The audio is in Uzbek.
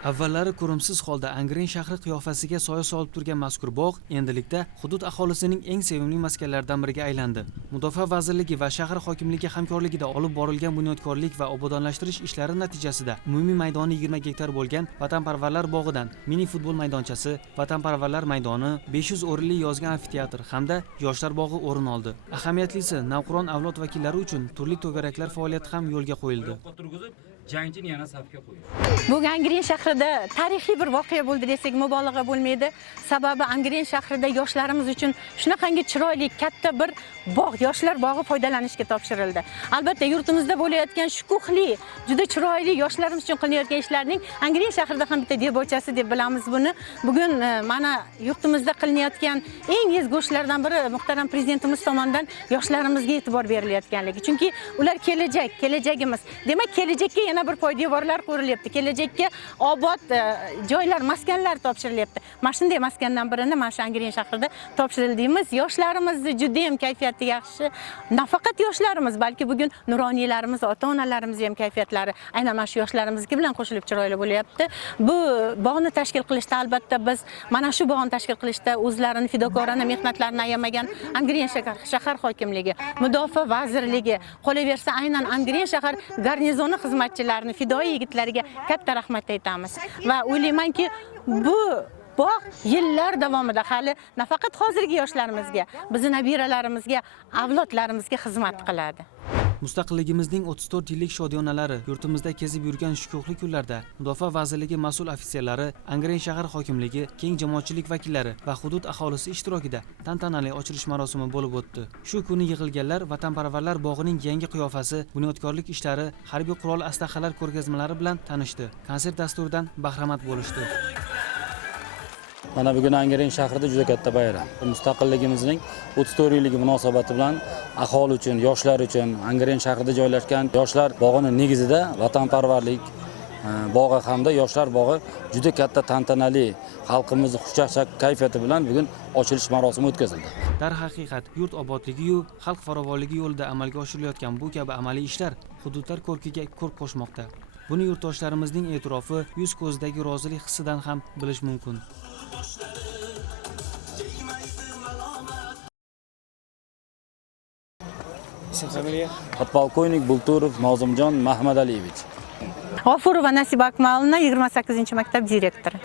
Avvallari ko'rimsiz holda Angren shahri qiyofasiga soya solib turgan mazkur bog' endilikda hudud aholisining eng sevimli maskanlaridan biriga aylandi. Mudofaa vazirligi va shahar hokimligi hamkorligida olib borilgan bunyodkorlik va obodonlashtirish ishlari natijasida umumiy maydoni 20 gektar bo'lgan Vatanparvarlar bog'idan mini futbol maydonchasi, Vatanparvarlar maydoni, 500 o'rinli yozgi amfiteatr hamda yoshlar bog'i o'rin oldi. Ahamiyatlisi, navqiron avlod vakillari uchun turli to'garaklar faoliyati ham yo'lga qo'yildi. Jangchini yana safga qo'yish. Bu Angren shahrida tarixiy bir voqea bo'ldi desak mubolag'a bo'lmaydi. Sababi Angren shahrida yoshlarimiz uchun shunaqangi chiroyli katta bir bog', yoshlar bog'i foydalanishga topshirildi. Albatta yurtimizda bo'layotgan shukuhli, juda chiroyli yoshlarimiz uchun qilinayotgan ishlarning Angren shahrida ham bitta debochasi deb bilamiz buni. Bugun mana yurtimizda qilinayotgan eng ezgulardan biri muhtaram prezidentimiz tomonidan yoshlarimizga e'tibor berilayotganligi. Chunki ular kelajagimiz. Demak, kelajakka yana bir poydevorlar qurilyapti. Kelajakka obod joylar, maskanlar topshirilyapti. Mana shunday maskandan birini mana shu Angren shahrida topshirildimiz. Yoshlarimizni juda ham kayfiyati yaxshi. Nafaqat yoshlarimiz, balki bugun nuroniylarimiz, ota-onalarimiz ham kayfiyatlari aynan mana shu yoshlarimizga bilan qo'shilib chiroyli bo'lyapti. Bu bog'ni tashkil qilishda albatta biz mana shu bog'ni tashkil qilishda o'zlarini fidokorona mehnatlarini ayamagan Angren shahar hokimligi, Mudofaa vazirligi, qolaversa aynan Angren shahar garnizoni xizmatchilarining fidoyi yigitlariga katta rahmat aytamiz va o'ylaymanki bu bog' yillar davomida hali nafaqat hozirgi yoshlarimizga, bizning nabiralarimizga, avlodlarimizga xizmat qiladi. Mustaqilligimizning 34 yillik shodiyonalari yurtimizda kezib yurgan shukuhli kunlarda Mudofaa vazirligi mas'ul ofitserlari, Angren shahar hokimligi, keng jamoatchilik vakillari va hudud aholisi ishtirokida tantanali ochilish marosimi bo'lib o'tdi. Shu kuni yig'ilganlar Vatanparvarlar bog'ining yangi qiyofasi, bunyodkorlik ishlari, harbiy qurol aslahalar ko'rgazmalari bilan tanishdi. Konsert dasturidan bahramand bo'lishdi. Mana bugun Angren shahrida juda katta bayram. Mustaqilligimizning 34 yilligi munosabati bilan aholi uchun, yoshlar uchun Angren shahrida joylashgan yoshlar bog'ining negizida vatanparvarlik bog'i hamda yoshlar bog'i juda katta tantanali xalqimizning xushchaqchaq kayfiyati bilan bugun ochilish marosimi o'tkazildi. Darhaqiqat, yurt obodligi-yu xalq farovonligi yo'lida amalga oshirilayotgan bu kabi amaliy ishlar hududlar ko'rkiga ko'rk qo'shmoqda. Buni yurtdoshlarimizning e'tirofi, yuz ko'zidagi rozilik hissidan ham bilish mumkin. Podpolkovnik Bulturov Nozimjon Mahmadaliyevich. G'ofurova Nasiba Akmalova 28-maktab direktori.